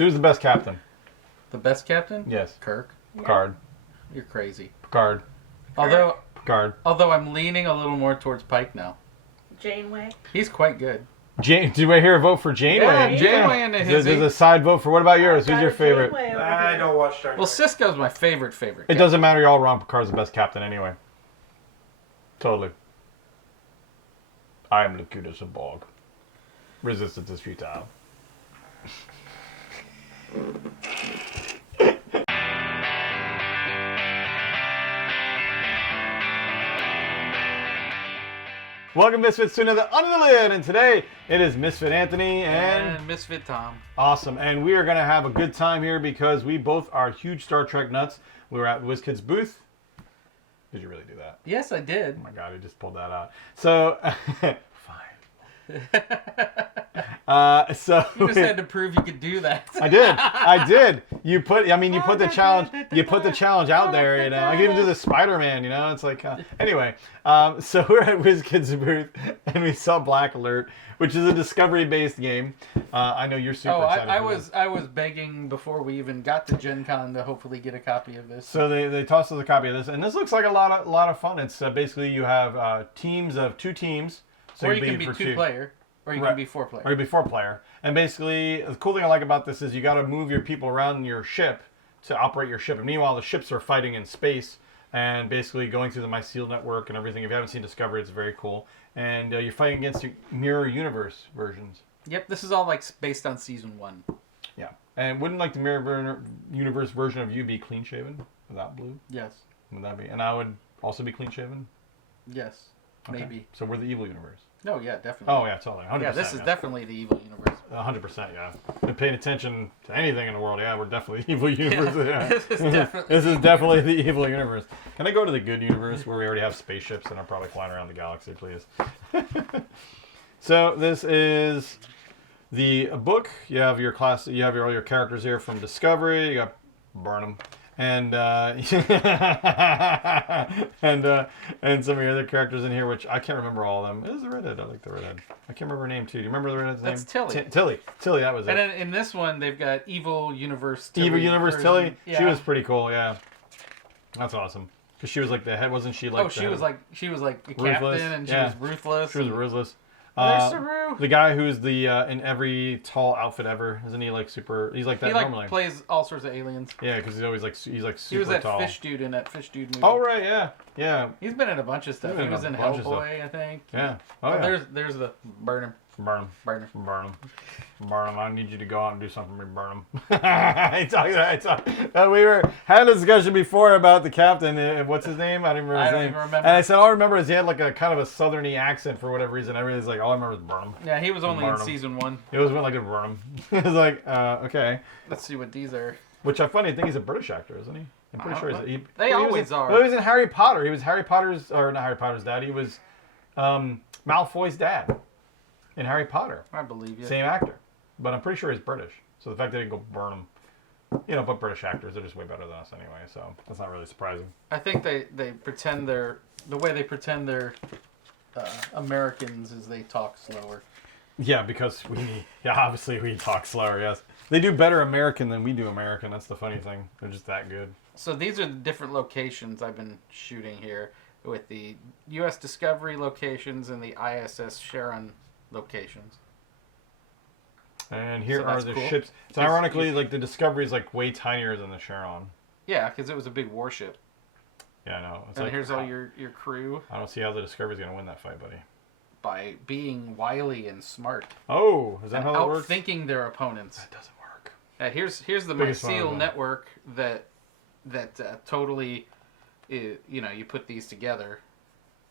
So who's the best captain? The best captain? Yes. Kirk. Yeah. Picard. You're crazy. Picard. Although Picard. I'm leaning a little more towards Pike now. Janeway. He's quite good. Jane, do I hear a vote for Janeway? Yeah, Janeway and There's a side vote for. What about yours? Who's your favorite? I don't watch Star Trek. Well, Cisco's my favorite. It doesn't matter. You're all wrong. Picard's the best captain anyway. Totally. I am Locutus of Borg. Resistance is futile. Welcome, Misfits, to another Under the Lid, and today it is Misfit Anthony and Misfit Tom. Awesome, and we are going to have a good time here because we both are huge Star Trek nuts. We were at Wizkids' booth. Did you really do that? Yes, I did. Oh my god, he just pulled that out. So, fine. You just had to prove you could do that. I did. You put the challenge out there, you know. I can even do the Spider-Man, you know. It's like, anyway. So we're at WizKids' booth, and we saw Black Alert, which is a Discovery-based game. I know you're super excited. I was begging before we even got to Gen Con to hopefully get a copy of this. So they tossed us a copy of this, and this looks like a lot of fun. It's basically you have teams of 2 teams. So or you can be 2-player. Or you can be 4-player. Or you can be 4-player. And basically, the cool thing I like about this is you got to move your people around your ship to operate your ship. And meanwhile, the ships are fighting in space and basically going through the mycelial network and everything. If you haven't seen Discovery, it's very cool. And you're fighting against mirror universe versions. Yep, this is all like based on season 1. Yeah. And wouldn't like the mirror universe version of you be clean shaven without blue? Yes. Would that be? And I would also be clean shaven? Yes. Okay. Maybe. So we're the evil universe. No, yeah, definitely. Oh, yeah, totally. 100%. Yeah, this is definitely the evil universe. 100%, yeah. Been paying attention to anything in the world, yeah, we're definitely the evil universe. Yeah, Yeah. This is definitely the evil universe. Can I go to the good universe where we already have spaceships and are probably flying around the galaxy, please? So this is the book. You have your class. You have all your characters here from Discovery. You got Burnham. And and some of your other characters in here, which I can't remember all of them. It is the redhead. I like the redhead. I can't remember her name too. Do you remember the redhead's name? That's Tilly. Tilly. That was it. And then in this one, they've got Evil Universe Tilly. Evil Universe version. Tilly. Yeah. She was pretty cool. Yeah, that's awesome. Because she was like the head, wasn't she? Like she was like a captain, and she was ruthless. She was ruthless. There's Saru. The guy who's the in every tall outfit ever, isn't he? Like super. He's like that normally. He plays all sorts of aliens. Yeah, because he's always like super tall. He was that fish dude in that fish dude movie. Oh right, yeah. He's been in a bunch of stuff. He was in Hellboy, I think. Yeah. Oh yeah. There's the Burnham. Burnham. I need you to go out and do something for me, Burnham. We had a discussion before about the captain. What's his name? I don't remember his name. Even remember. And I said, all I remember is he had like a kind of a southerny accent for whatever reason. Everybody's like, all I remember is Burnham. Yeah, he was only in season 1. It was like a Burnham. It was like, okay. Let's see what these are. Which I think he's a British actor, isn't he? I'm pretty sure he's. They always are. Well, he was in Harry Potter. He was Harry Potter's, or not Harry Potter's dad. He was Malfoy's dad in Harry Potter. I believe you. Same actor, but I'm pretty sure he's British. So the fact that they didn't go Burnham, but British actors are just way better than us anyway. So that's not really surprising. I think they pretend the way they pretend they're Americans is they talk slower. Yeah, because obviously we talk slower. Yes, they do better American than we do American. That's the funny thing. They're just that good. So these are the different locations I've been shooting here with the U.S. Discovery locations and the ISS Sharon locations. And here are the ships. So ironically, like the Discovery is like way tinier than the Charon. Yeah, because it was a big warship. Yeah, I know. And here's all your crew. I don't see how the Discovery's going to win that fight, buddy. By being wily and smart. Oh, is that how that works? Outthinking their opponents. That doesn't work. Here's the mycelial network that totally, you put these together.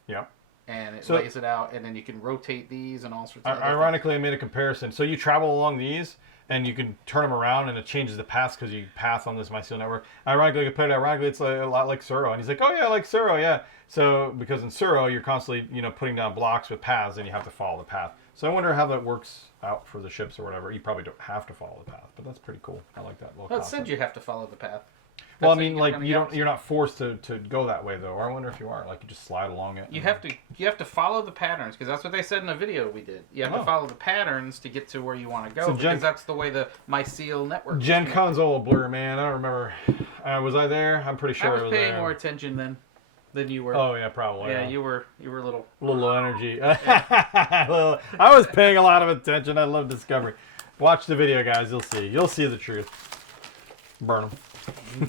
Yep. And it lays it out, and then you can rotate these and all sorts of ironically, I made a comparison. So you travel along these, and you can turn them around, and it changes the paths because you path on this mycelial network. Ironically, it's like a lot like Suro. And he's like, oh, yeah, like Suro, yeah. So, because in Suro, you're constantly, putting down blocks with paths, and you have to follow the path. So I wonder how that works out for the ships or whatever. You probably don't have to follow the path, but that's pretty cool. I like that little concept. It said you have to follow the path. Well, I how mean, you get like around the you're galaxy. not forced to go that way though. Or I wonder if you are. Like you just slide along it. You have to follow the patterns because that's what they said in the video we did. You have to follow the patterns to get to where you want to go because that's the way the mycelial network. Gen Con's all a blur, man. I don't remember. Was I there? I'm pretty sure I was paying there. more attention than you were. Oh yeah, probably. Yeah, you were a little low energy. I was paying a lot of attention. I love Discovery. Watch the video, guys. You'll see. You'll see the truth. Burn them.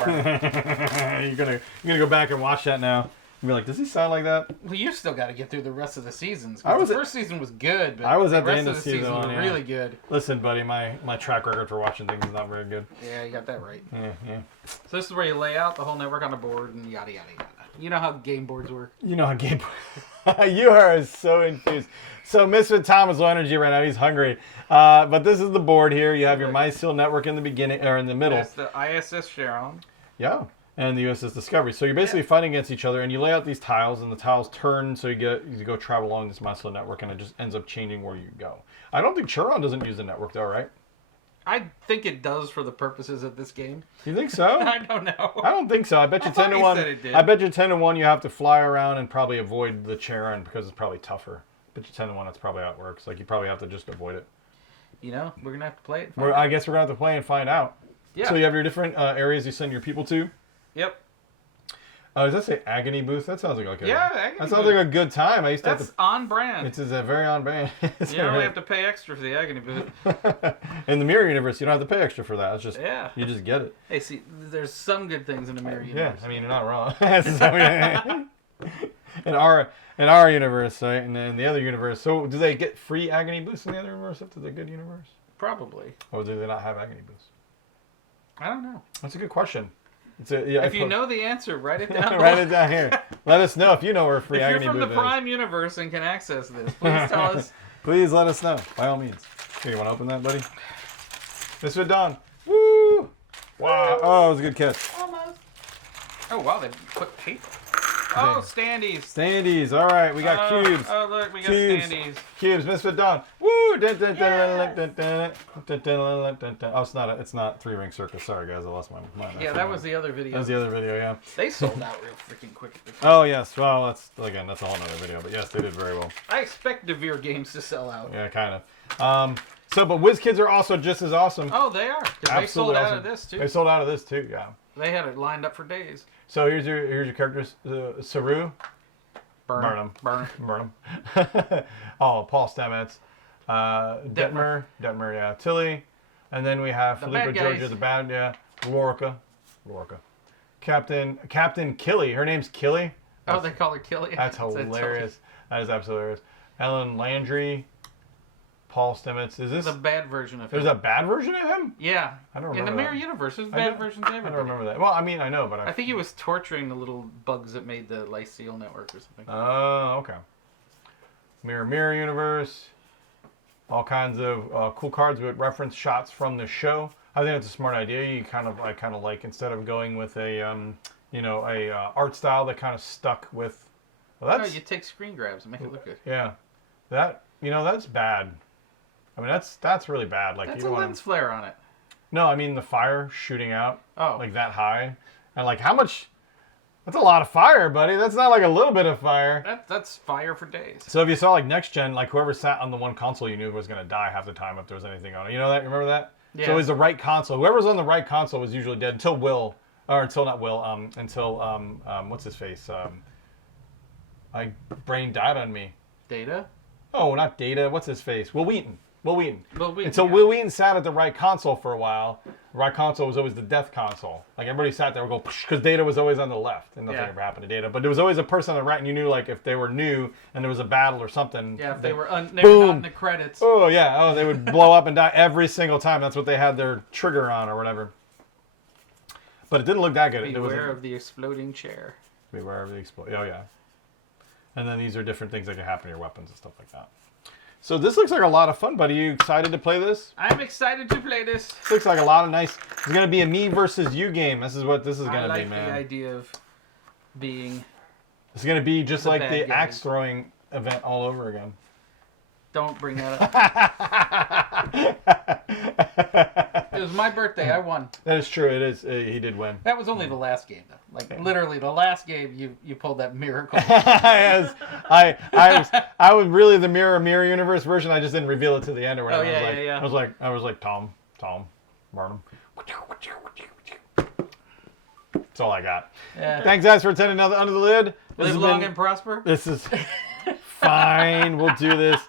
You're gonna go back and watch that now. And be like, does he sound like that? Well, you still got to get through the rest of the seasons. The first season was good, but I was at the the rest end of the season was really good. Listen, buddy, my track record for watching things is not very good. Yeah, you got that right. Yeah. So this is where you lay out the whole network on a board and yada yada yada. You know how game boards work. You know how game. You are so infused. So Misfit Tom is low energy right now. He's hungry. But this is the board here. You have your mycelial network in the beginning or in the middle. That's the ISS Sharon. Yeah. And the USS Discovery. So you're basically fighting against each other, and you lay out these tiles, and the tiles turn, so you go travel along this mycelial network, and it just ends up changing where you go. I don't think Chiron doesn't use the network, though, right? I think it does for the purposes of this game. You think so? I don't know. I don't think so. I bet you 10 to 1. I bet you 10 to 1 you have to fly around and probably avoid the Chiron because it's probably tougher. I bet you 10 to 1 that's probably how it works. Like you probably have to just avoid it. You know, we're gonna have to play it. I guess we're gonna have to play and find out. Yeah. So you have your different areas you send your people to. Yep. Does that say agony booth? That sounds like agony that sounds like a good time. I used to. That's on brand. It's a very on brand. You don't really have to pay extra for the agony booth. In the mirror universe, you don't have to pay extra for that. It's just you just get it. Hey, see, there's some good things in the mirror universe. Yeah, I mean you're not wrong. in our universe, right? And in the other universe, so do they get free agony boosts in the other universe if it's a good universe? Probably. Or do they not have agony boosts? I don't know. That's a good question. If you know the answer, write it down. Write it down here. Let us know if you know where free agony booth is. If you're from the Prime universe and can access this, please tell us. Please let us know, by all means. Here, you want to open that, buddy? Mr. Don. Woo! Wow. Oh, it was a good catch. Almost. Oh, wow, they put paper. Oh, standees. Standees. All right, we got cubes. Oh, look, we got cubes. standees. Cubes. Misfit Dawn. Woo! Oh, it's not Three Ring Circus. Sorry, guys, I lost my mind. Yeah, that was the other video. That was the other video, yeah. They sold out real freaking quick. Oh, yes. Well, that's a whole other video. But yes, they did very well. I expect DeVere games to sell out. Yeah, kind of. But Wizkids are also just as awesome. Oh, they are. They sold out of this, too. They sold out of this, too, yeah. They had it lined up for days. So here's your characters. Saru. Burn them. Oh, Paul Stamets. Detmer, yeah. Tilly. And then we have Filippo Georgia, the bad, yeah. Lorca. Captain Killy. Her name's Killy. Oh, they call her Killy? That's hilarious. That is absolutely hilarious. Ellen Landry. Paul Stamets. Is this the bad version of him? There's a bad version of him? Yeah. I don't remember. In the mirror universe, there's bad versions of everything. I don't remember that. Well, I mean, I know, but I think he was torturing the little bugs that made the Lyceal network or something. Oh, okay. Mirror universe. All kinds of cool cards with reference shots from the show. I think it's a smart idea. I kind of like instead of going with a art style that kind of stuck with. Well, no, you take screen grabs and make it look good. Yeah, that's bad. I mean, that's really bad. Like that's you don't a lens flare on it. No, I mean the fire shooting out. Oh, like that high, and like how much? That's a lot of fire, buddy. That's not like a little bit of fire. That's fire for days. So if you saw like next gen, like whoever sat on the one console, you knew was gonna die half the time if there was anything on it. You know that? Remember that? Yeah. So it was the right console. Whoever's on the right console was usually dead until what's his face? My brain died on me. Data? Oh, not Data. What's his face? Will Wheaton. Until yeah. Will Wheaton sat at the right console for a while. The right console was always the death console. Like everybody sat there and go, because Data was always on the left, and nothing ever happened to Data. But there was always a person on the right, and you knew like if they were new and there was a battle or something. Yeah, if they were not in the credits. Oh yeah, oh they would blow up and die every single time. That's what they had their trigger on or whatever. But it didn't look that good. Beware of the exploding chair. Beware of the explode. Oh yeah. And then these are different things that can happen to your weapons and stuff like that. So this looks like a lot of fun, buddy. You excited to play this? I'm excited to play this. This looks like a lot of nice. It's going to be a me versus you game. This is what this is going to be, man. I like the idea of being. It's going to be just like the guy. axe throwing event all over again. Don't bring that up. It was my birthday. I won. That is true. It is. He did win. That was only the last game, though. Like literally the last game, you pulled that miracle. Yes, I was really the mirror universe version. I just didn't reveal it to the end or whatever. Oh, yeah. I was like Tom Barnum. That's all I got. Yeah. Thanks, guys, for attending another Under the Lid. Live long and prosper. This is fine. We'll do this.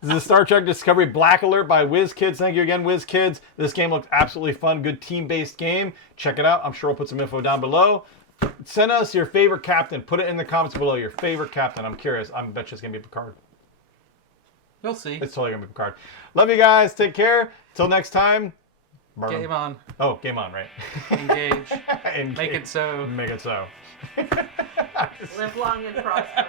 This is a Star Trek Discovery Black Alert by Wizkids. Thank you again, Wizkids. This game looks absolutely fun. Good team-based game. Check it out. I'm sure we'll put some info down below. Send us your favorite captain. Put it in the comments below. Your favorite captain. I'm curious. I bet you it's going to be Picard. You'll see. It's totally going to be Picard. Love you guys. Take care. Till next time. Barnum. Game on. Oh, game on, right. Engage. Engage. Make it so. Make it so. Live long and prosper.